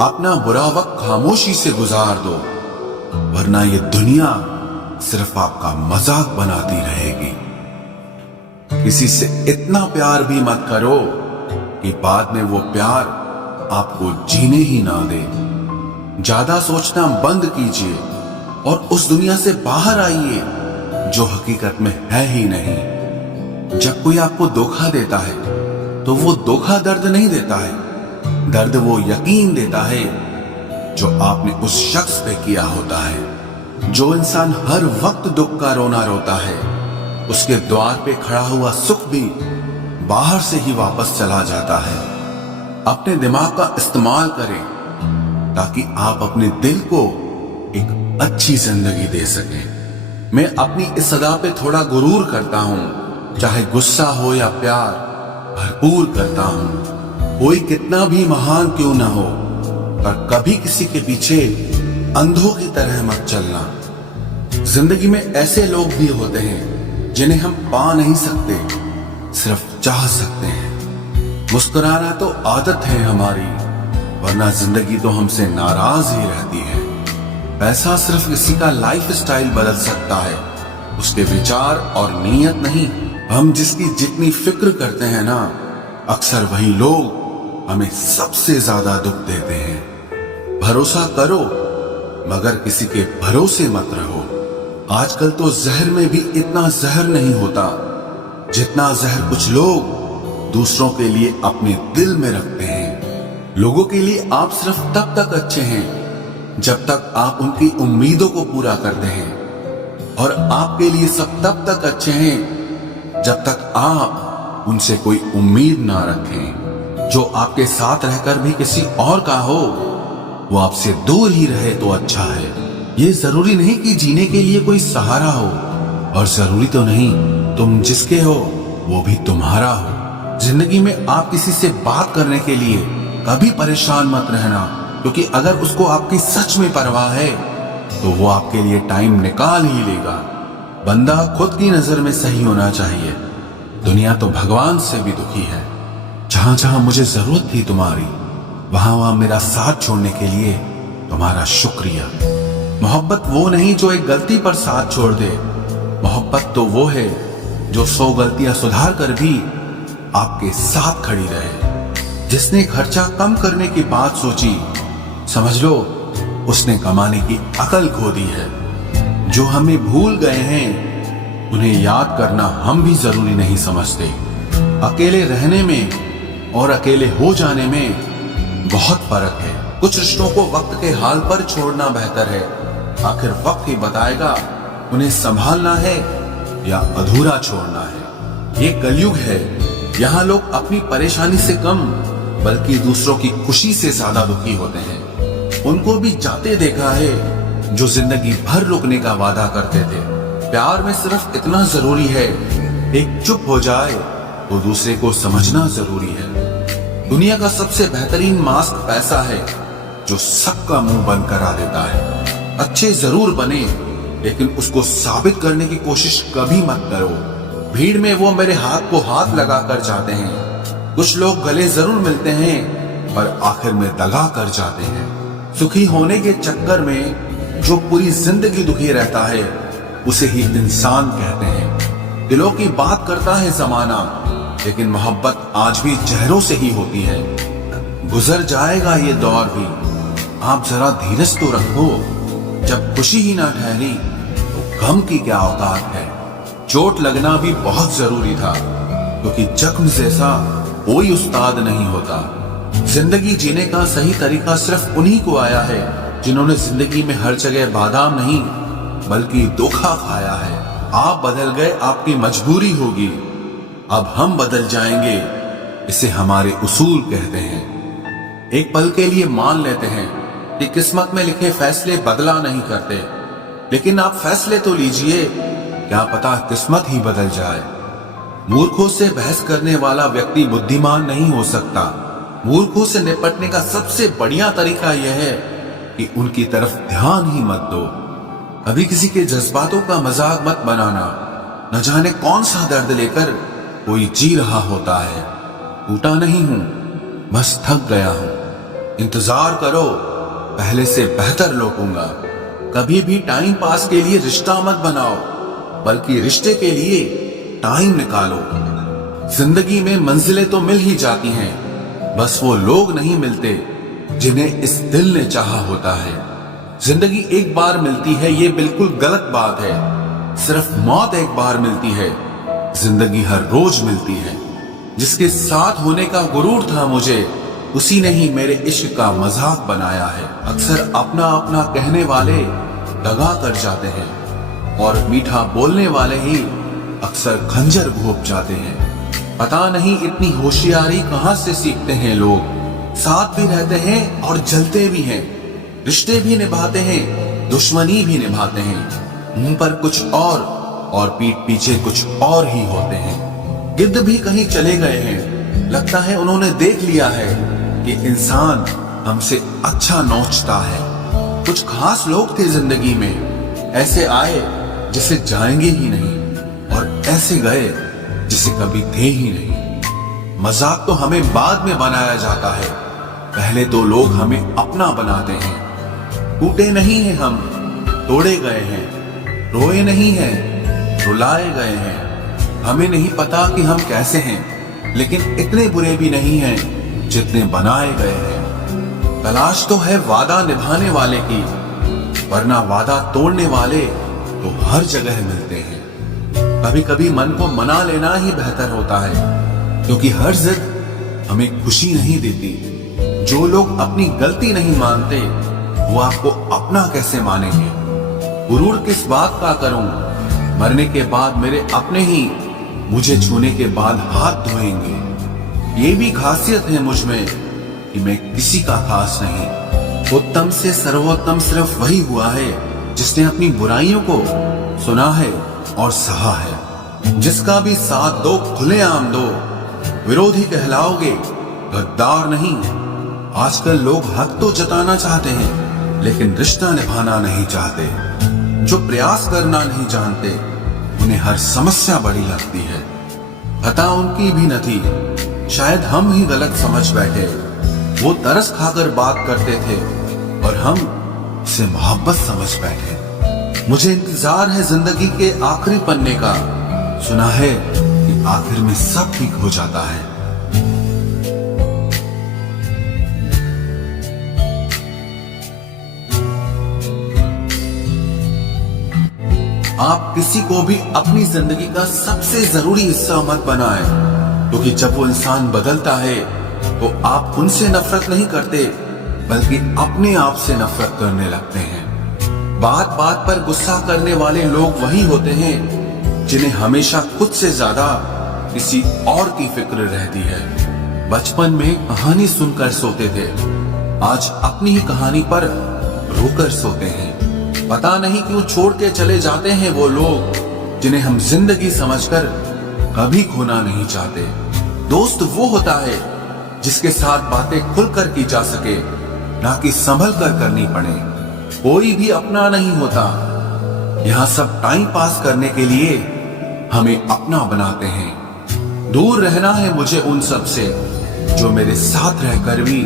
अपना बुरा वक्त खामोशी से गुजार दो, वरना ये दुनिया सिर्फ आपका मजाक बनाती रहेगी। किसी से इतना प्यार भी मत करो कि बाद में वो प्यार आपको जीने ही ना दे। ज्यादा सोचना बंद कीजिए और उस दुनिया से बाहर आइए जो हकीकत में है ही नहीं। जब कोई आपको धोखा देता है तो वो धोखा दर्द नहीं देता है, दर्द वो यकीन देता है जो आपने उस शख्स पे किया होता है। जो इंसान हर वक्त दुख का रोना रोता है, उसके द्वार पे खड़ा हुआ सुख भी बाहर से ही वापस चला जाता है। अपने दिमाग का इस्तेमाल करें ताकि आप अपने दिल को एक अच्छी जिंदगी दे सकें। मैं अपनी इस सदा पे थोड़ा गुरूर करता हूं, चाहे गुस्सा हो या प्यार भरपूर करता हूं। कोई कितना भी महान क्यों ना हो, पर कभी किसी के पीछे अंधों की तरह मत चलना। जिंदगी में ऐसे लोग भी होते हैं जिन्हें हम पा नहीं सकते, सिर्फ चाह सकते हैं। मुस्कुराना तो आदत है हमारी, वरना जिंदगी तो हमसे नाराज ही रहती है। पैसा सिर्फ किसी का लाइफ स्टाइल बदल सकता है, उसके विचार और नीयत नहीं। हम जिसकी जितनी फिक्र करते हैं ना, अक्सर वही लोग हमें सबसे ज्यादा दुख देते हैं। भरोसा करो मगर किसी के भरोसे मत रहो। आजकल तो जहर में भी इतना जहर नहीं होता जितना जहर कुछ लोग दूसरों के लिए अपने दिल में रखते हैं। लोगों के लिए आप सिर्फ तब तक अच्छे हैं जब तक आप उनकी उम्मीदों को पूरा करते हैं, और आपके लिए सब तब तक अच्छे हैं जब तक आप उनसे कोई उम्मीद ना रखें। जो आपके साथ रहकर भी किसी और का हो, वो आपसे दूर ही रहे तो अच्छा है। ये जरूरी नहीं कि जीने के लिए कोई सहारा हो, और जरूरी तो नहीं तुम जिसके हो वो भी तुम्हारा हो। जिंदगी में आप किसी से बात करने के लिए कभी परेशान मत रहना, क्योंकि अगर उसको आपकी सच में परवाह है तो वो आपके लिए टाइम निकाल ही लेगा। बंदा खुद की नजर में सही होना चाहिए, दुनिया तो भगवान से भी दुखी है। जहां जहां मुझे जरूरत थी तुम्हारी, वहां वहां मेरा साथ छोड़ने के लिए तुम्हारा शुक्रिया। मोहब्बत वो नहीं जो एक गलती पर साथ छोड़ दे, मोहब्बत तो वो है जो 100 गलतियां सुधार कर भी आपके साथ खड़ी रहे। जिसने खर्चा कम करने की बात सोची, समझ लो उसने कमाने की अकल खो दी है। जो हमें भूल गए हैं उन्हें याद करना हम भी जरूरी नहीं समझते। अकेले रहने में और अकेले हो जाने में बहुत फर्क है। कुछ रिश्तों को वक्त के हाल पर छोड़ना बेहतर है। आखिर वक्त ही बताएगा उन्हें संभालना है या अधूरा छोड़ना है। ये कलयुग है, यहाँ लोग अपनी परेशानी से कम बल्कि दूसरों की खुशी से ज्यादा दुखी होते हैं। उनको भी जाते देखा है जो जिंदगी भर रुकने का वादा करते थे। प्यार में सिर्फ इतना जरूरी है, एक चुप हो जाए तो दूसरे को समझना जरूरी है। दुनिया का सबसे बेहतरीन मास्क पैसा है जो सबका मुंह बंद करा देता है। अच्छे जरूर बने, लेकिन उसको साबित करने की कोशिश कभी मत करो। भीड़ में वो मेरे हाथ को हाथ लगा कर जाते हैं। कुछ लोग गले जरूर मिलते हैं पर आखिर में दगा कर जाते हैं। सुखी होने के चक्कर में जो पूरी जिंदगी दुखी रहता है उसे ही इंसान कहते हैं। दिलों की बात करता है जमाना, लेकिन मोहब्बत आज भी चेहरों से ही होती है। गुजर जाएगा ये दौर भी, आप जरा धीरज तो रखो। जब खुशी ही ना ठहरी तो गम की क्या औकात है। चोट लगना भी बहुत जरूरी था, क्योंकि जख्म जैसा कोई उस्ताद नहीं होता। जिंदगी जीने का सही तरीका सिर्फ उन्हीं को आया है जिन्होंने जिंदगी में हर जगह बादाम नहीं बल्कि धोखा खाया है। आप बदल गए, आपकी मजबूरी होगी, अब हम बदल जाएंगे, इसे हमारे उसूल कहते हैं। एक पल के लिए मान लेते हैं कि किस्मत में लिखे फैसले बदला नहीं करते, लेकिन आप फैसले तो लीजिए, क्या पता किस्मत ही बदल जाए। मूर्खों से बहस करने वाला व्यक्ति बुद्धिमान नहीं हो सकता। मूर्खों से निपटने का सबसे बढ़िया तरीका यह है कि उनकी तरफ ध्यान ही मत दो। कभी किसी के जज्बातों का मजाक मत बनाना। न जाने कौन सा दर्द लेकर कोई जी रहा होता है। टूटा नहीं हूं, बस थक गया हूं। इंतजार करो, पहले से बेहतर लौटूंगा। कभी भी टाइम पास के लिए रिश्ता मत बनाओ, बल्कि रिश्ते के लिए टाइम निकालो। जिंदगी में मंजिलें तो मिल ही जाती हैं, बस वो लोग नहीं मिलते जिन्हें इस दिल ने चाहा होता है। जिंदगी एक बार मिलती है, ये बिल्कुल गलत बात है। सिर्फ मौत एक बार मिलती है, जिंदगी हर रोज मिलती है। जिसके साथ होने का गुरूर था मुझे, उसी ने ही मेरे इश्क का मजाक बनाया है। अक्सर अपना अपना कहने वाले दगा कर जाते हैं, और मीठा बोलने वाले ही अक्सर खंजर घोंप जाते हैं। पता नहीं इतनी होशियारी कहां से सीखते हैं लोग। साथ भी रहते हैं और जलते भी हैं, रिश्ते भी निभाते हैं, दुश्मनी भी निभाते हैं। मुंह पर कुछ और पीठ पीछे कुछ और ही होते हैं। गिद्ध भी कहीं चले गए हैं, लगता है उन्होंने देख लिया है कि इंसान हमसे अच्छा नोचता है। कुछ खास लोग थे जिंदगी में, ऐसे आए जिसे जाएंगे ही नहीं, और ऐसे गए जिसे कभी थे ही नहीं। मजाक तो हमें बाद में बनाया जाता है, पहले तो लोग हमें अपना बनाते हैं। टूटे नहीं हैं हम, तोड़े गए हैं। रोए नहीं हैं, रुलाए गए हैं। हमें नहीं पता कि हम कैसे हैं, लेकिन इतने बुरे भी नहीं हैं जितने बनाए गए हैं। तलाश तो है वादा निभाने वाले की, वरना वादा तोड़ने वाले तो हर जगह मिलते हैं। कभी कभी मन को मना लेना ही बेहतर होता है, क्योंकि हर जिद हमें खुशी नहीं देती। जो लोग अपनी गलती नहीं मानते, वो आपको अपना कैसे मानेंगे। गुरूर किस बात का करूं, मरने के बाद मेरे अपने ही मुझे छूने के बाद हाथ धोएंगे। ये भी खासियत है मुझ में कि मैं किसी का खास नहीं। उत्तम से सर्वोत्तम सिर्फ वही हुआ है जिसने अपनी बुराइयों को सुना है और सहा है। जिसका भी साथ दो खुलेआम दो, विरोधी कहलाओगे, गद्दार नहीं। आजकल लोग हक तो जताना चाहते हैं, लेकिन रिश्ता निभाना नहीं चाहते। जो प्रयास करना नहीं जानते, उन्हें हर समस्या बड़ी लगती है। खता उनकी भी न थी, शायद हम ही गलत समझ बैठे। वो तरस खाकर बात करते थे और हम उसे मोहब्बत समझ बैठे। मुझे इंतजार है जिंदगी के आखिरी पन्ने का, सुना है कि आखिर में सब ठीक हो जाता है। आप किसी को भी अपनी जिंदगी का सबसे जरूरी हिस्सा मत बनाएं, क्योंकि जब वो इंसान बदलता है तो आप उनसे नफरत नहीं करते, बल्कि अपने आप से नफरत करने लगते हैं। बात बात पर गुस्सा करने वाले लोग वही होते हैं जिन्हें हमेशा खुद से ज्यादा किसी और की फिक्र रहती है। बचपन में कहानी सुनकर सोते थे, आज अपनी ही कहानी पर रोकर सोते हैं। पता नहीं क्यों छोड़ के चले जाते हैं वो लोग जिन्हें हम जिंदगी समझकर कभी खोना नहीं चाहते। दोस्त वो होता है जिसके साथ बातें खुलकर की जा सके, ना कि संभल कर करनी पड़े। कोई भी अपना नहीं होता, यहाँ सब टाइम पास करने के लिए हमें अपना बनाते हैं। दूर रहना है मुझे उन सब से जो मेरे साथ रहकर भी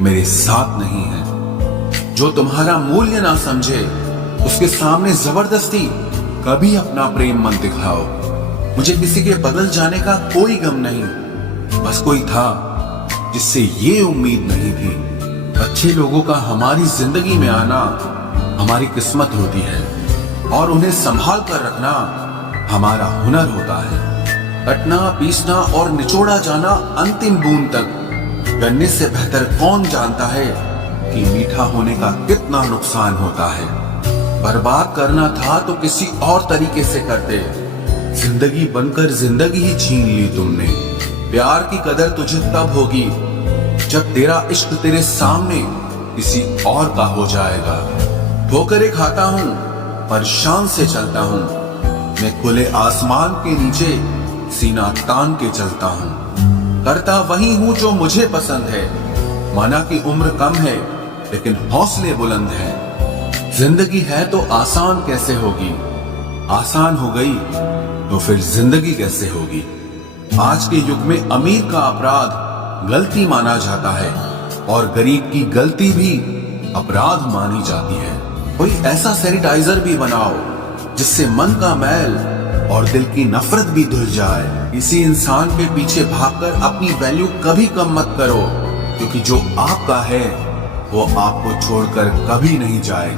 मेरे साथ नहीं है। जो तुम्हारा मूल्य ना समझे, उसके सामने जबरदस्ती कभी अपना प्रेम मत दिखाओ। मुझे किसी के बदल जाने का कोई गम नहीं, बस कोई था जिससे ये उम्मीद नहीं थी। अच्छे लोगों का हमारी जिंदगी में आना हमारी किस्मत होती है, और उन्हें संभाल कर रखना हमारा हुनर होता है। कटना, पीसना और निचोड़ा जाना अंतिम बूंद तक करने से बेहतर कौन जानता है कि मीठा होने का कितना नुकसान होता है। बर्बाद करना था तो किसी और तरीके से करते, जिंदगी बनकर जिंदगी ही छीन ली तुमने। प्यार की कदर तुझे तब होगी जब तेरा इश्क तेरे सामने किसी और का हो जाएगा। ठोकरें खाता हूँ, परेशान से चलता हूँ, मैं खुले आसमान के नीचे सीना तान के चलता हूँ। करता वही हूँ जो मुझे पसंद है, माना कि उम्र कम है लेकिन हौसले बुलंद है। जिंदगी है तो आसान कैसे होगी, आसान हो गई तो फिर जिंदगी कैसे होगी। आज के युग में अमीर का अपराध गलती माना जाता है, और गरीब की गलती भी अपराध मानी जाती है। कोई ऐसा सैनिटाइजर भी बनाओ जिससे मन का मैल और दिल की नफरत भी धुल जाए। किसी इंसान के पीछे भागकर अपनी वैल्यू कभी कम मत करो, क्योंकि जो आपका है वो आपको छोड़कर कभी नहीं जाएगा।